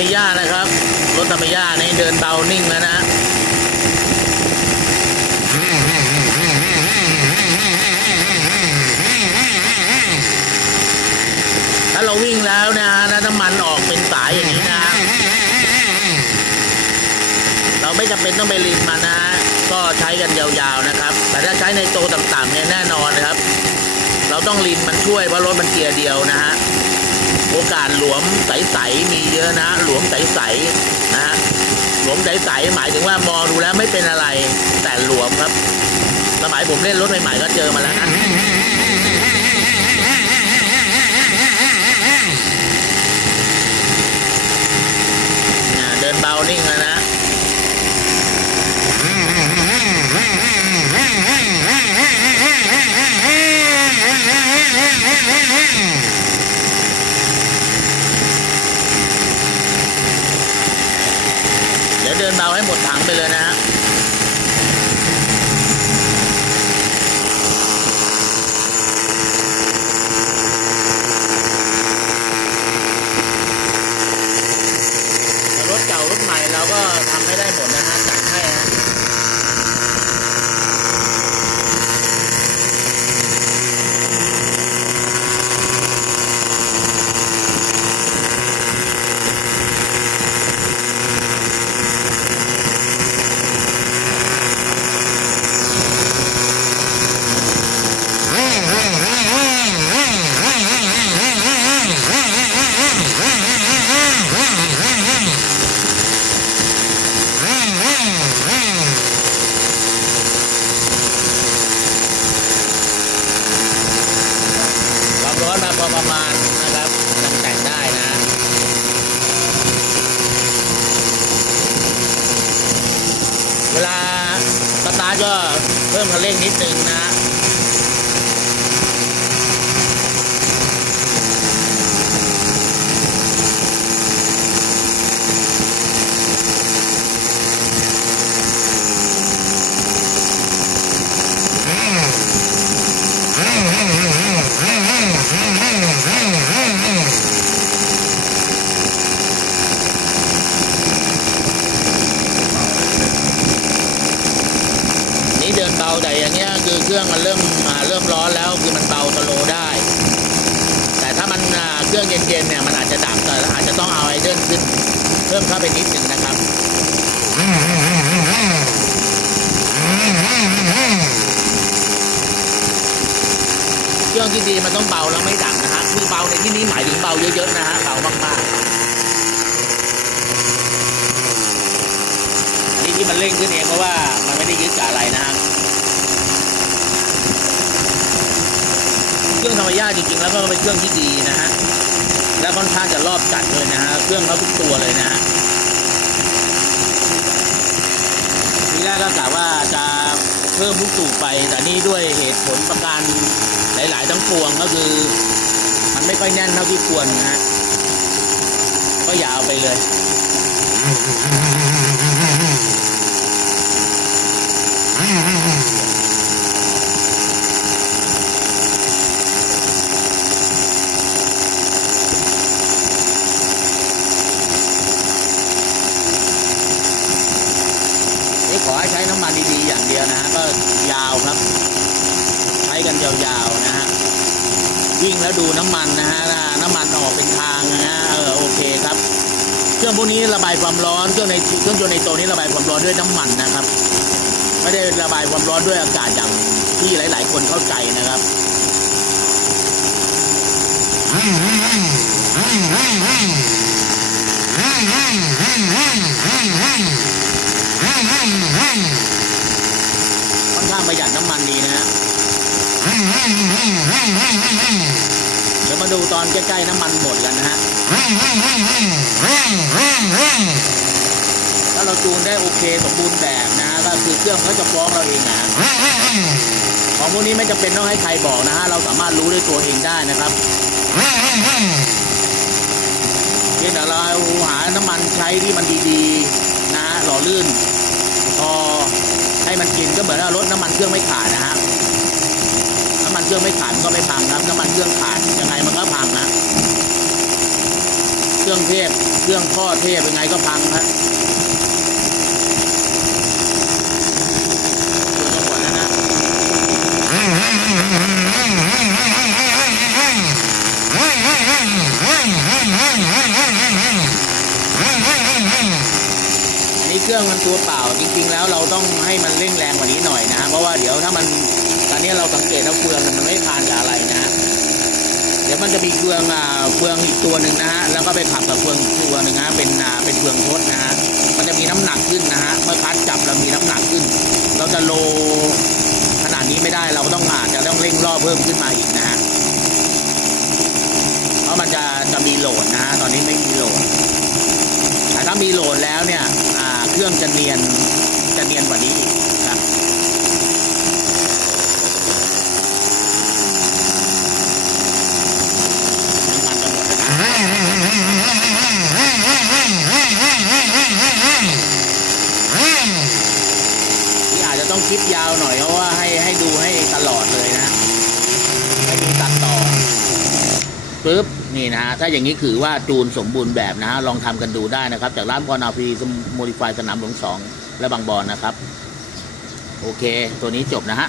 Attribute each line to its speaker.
Speaker 1: มิยานะครับ รถธรรมิยานี่เดินเบานิ่งแล้วนะถ้าเราวิ่งแล้วนะฮะน้ำมันออกเป็นสายอย่างนี้นะ เราไม่จำเป็นต้องไปรินมันนะฮะก็ใช้กันยาวๆนะครับ แต่ถ้าใช้ในโตต่ำๆเนี่ยแน่นอนนะครับ เราต้องรินมันช่วยเพราะรถมันเกียร์เดียวนะฮะ โอกาสหลวมใสๆมีเยอะนะหลวมใสๆนะฮะหลวมใสๆหมายถึงว่ามองดูแล้วไม่เป็นอะไร แต่หลวมครับ สมัยผมเล่นรถใหม่ๆก็เจอมาแล้วนะเดินเบานิ่งนะ เดี๋ยวเดินเบาใหมดถังไปเลยนะฮะ รถเก่ารถใหม่เราก็ทำไม่ได้หมดนะฮะจัดให้ฮะความร้อนมา พอประมาณนะครับยังแต่งได้นะเวลาสตาร์ทก็เพิ่มคันเร่งนิดนึงนะ นี่ เบาแต่อย่างเงี้ยคือเครื่องมันเริ่มมาเริ่มร้อนแล้วคือมันเบาสโลได้ แต่ถ้ามันเครื่องเย็นๆเนี่ยมันอาจจะดับแต่อาจจะต้องเอาไอเดิลขึ้นเพิ่มเข้าไปนิดหนึ่งนะครับเครื่องที่ดีมันต้องเบาแล้วไม่ดับนะฮะคือเบาในที่นี้หมายถึงเบาเยอะๆนะฮะเบามากๆอันนี้ที่มันเร่งขึ้นเองเพราะว่ามันไม่ได้ยึดกับอะไรนะฮะเครื่องธรรมยาจริงๆ แล้วก็เป็นเครื่องที่ดีนะฮะและค่อนข้างจะรอบจัดเลยนะฮะเครื่องเขาทุกตัวเลยนะฮะทีแรกก็กะว่าจะเพิ่มลูกสูบไป แต่นี่ด้วยเหตุผลประการหลาย ๆ ทั้งปวงก็คือ มันไม่ค่อยแน่นเท่าที่ควรนะฮะก็อยาวไปเลยนี่ขอให้ใช้น้ำมันดีๆอย่างเดียวนะฮะก็ยาวครับ ใช้กันยาวๆนะฮะ วิ่งแล้วดูน้ำมันนะฮะถ้าน้ำมันออกเป็นทางนะฮะเออโอเคครับ เครื่องพวกนี้ระบายความร้อนเครื่องในเครื่องยนต์ในตัวนี้ระบายความร้อนด้วยน้ำมันนะครับ ไม่ได้ระบายความร้อนด้วยอากาศอย่างที่หลาย ๆ คนเข้าใจนะครับค่อนข้างประหยัดน้ำมันดีนะฮะ เดี๋ยวมาดูตอนใกล้ๆน้ำมันหมดกันนะฮะ ถ้าเราจูนได้โอเคสมบูรณ์แบบนะฮะก็คือเครื่องเขาจะฟ้องเราเองนะฮะของพวกนี้ไม่จำเป็นต้องให้ใครบอกนะฮะ เราสามารถรู้ด้วยตัวเองได้นะครับเพียงแต่เราหาน้ำมันใช้ที่มันดีๆนะหล่อลื่น พอให้มันกินก็เหมือนว่ารถน้ำมันเครื่องไม่ขาดนะฮะ เครื่องไม่ขาดก็ไม่พังครับน้ำมันเครื่องขาดยังไงมันก็พังนะ เครื่องเทพเครื่องทอเทพยังไงก็พังครับดูจังหวะนะอันนี้เครื่องมันตัวเปล่าจริง ๆ แล้วเราต้องให้มันเร่งแรงกว่านี้หน่อยนะ เพราะว่าเดี๋ยวถ้ามัน นนี้เราสังเกตว่าเฟืองมันไม่ทานกับอะไรนะ เดี๋ยวมันจะมีเฟืองอ่าเฟืองอีกตัวหนึ่งนะฮะแล้วก็ไปขับกับเฟืองตัวหนึ่งนะเป็นอ่าเป็นเฟืองทดนะฮะมันจะมีน้ำหนักขึ้นนะฮะเมื่อคัดจับเรามีน้ำหนักขึ้น เราจะโลขนาดนี้ไม่ได้เราก็ต้องอาจจะต้องเร่งรอบเพิ่มขึ้นมาอีกนะฮะเพราะมันจะจะมีโหลดนะฮะตอนนี้ไม่มีโหลดแต่ถ้ามีโหลดแล้วเนี่ยอ่าเครื่องจะเนียนจะเนียนกว่านี้อีกครับ มันจะหมดแล้วนะนี่อาจจะต้องคลิปยาวหน่อยเพราะว่าให้ให้ดูให้ตลอดเลยนะ ไม่มีตัดต่อ ปึ๊บนี่นะฮะถ้าอย่างนี้คือว่าจูนสมบูรณ์แบบนะฮะลองทำกันดูได้นะครับ จากร้านพอนาพีโมดิฟายสนามหลวงสองและบางบอนนะครับ โอเค ตัวนี้จบนะฮะ